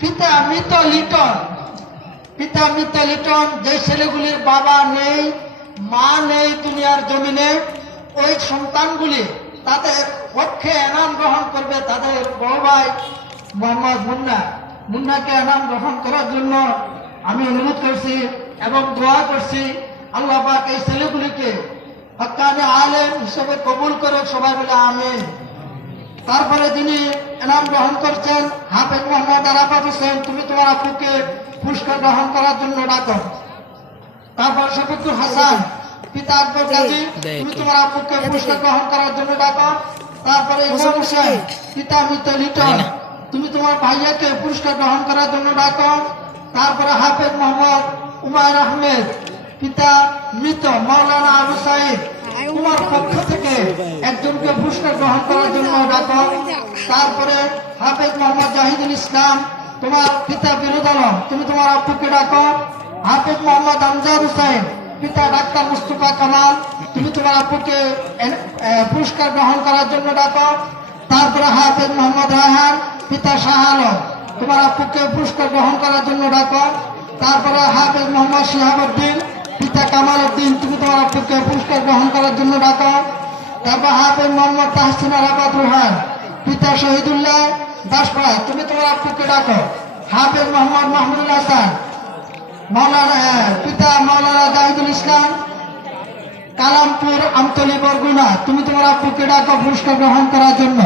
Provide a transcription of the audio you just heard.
পিতা মৃত লিটন, পিতা মৃত লিটন, যে ছেলেগুলির বাবা নেই, মা নেই দুনিয়ার জমিনে, ওই সন্তানগুলি তাদের পক্ষে এনাম গ্রহণ করবে। তাদের বড় ভাই মোহাম্মদ মুন্না, মুন্নাকে এনাম গ্রহণ করার জন্য আমি অনুরোধ করছি এবং দোয়া করছি আল্লাহ পাক এই ছেলেগুলিকে হক্কানি আলেম হিসেবে কবুল করে, সবাই বলে আমিন। তারপরে যিনি এনাম গ্রহণ করছেন হাফেজ মোহাম্মদ আরাফাত হোসেন, তুমি তোমার আপুকে পুরস্কার গ্রহণ করার জন্য ডাকো। তারপর শফিকুল হাসান, পিতা আকবর গাজী, তুমি তোমার আপুকে পুরস্কার গ্রহণ করার জন্য ডাকো। তারপরে ইমাম হোসেন, পিতা মৃত লিটন, তুমি তোমার ভাইয়াকে পুরস্কার গ্রহণ করার জন্য ডাকো। তারপরে হাফেজ মোহাম্মদ উমায়ের আহমেদ, পিতা মৃত মাওলানা আবু সাইদ, তোমার পক্ষ থেকে একজনকে পুরস্কার গ্রহণ করার জন্য ডাকো। তারপরে হাফেজ মোহাম্মদ জাহিদুল ইসলাম, তোমার পিতা বিরোধ আলম, তুমি তোমার আব্বুকে ডাকো। হাফেজ মোহাম্মদ আমজাদ হুসাইন, পিতা ডাক্তার মুস্তফা কামাল, তুমি তোমার আব্বুকে পুরস্কার গ্রহণ করার জন্য ডাকো। তারপরে হাফেজ মোহাম্মদ রায়হান, পিতা শাহ আলম, তোমার আব্বুকে পুরস্কার গ্রহণ করার জন্য ডাকো। তারপরে হাফেজ মোহাম্মদ শিহাবুদ্দিন, পিতা কামাল উদ্দিন, তুমি তোমার আব্বুকে পুরস্কার গ্রহণ করার জন্য ডাকো। তারপর হাফেজ মোহাম্মদ তাহসিন আরাফাত রুহান, পিতা শহীদুল্লাহ দাসপাড়া, তুমি তোমার আব্বুকে ডাকো। হাফেজ মোহাম্মদ মাহমুদুল হাসান, পিতা মাওলানা জাহিদুল ইসলাম, কালামপুর আমতলী বরগুনা, তুমি তোমার আব্বুকে ডাকো পুরস্কার গ্রহণ করার জন্য।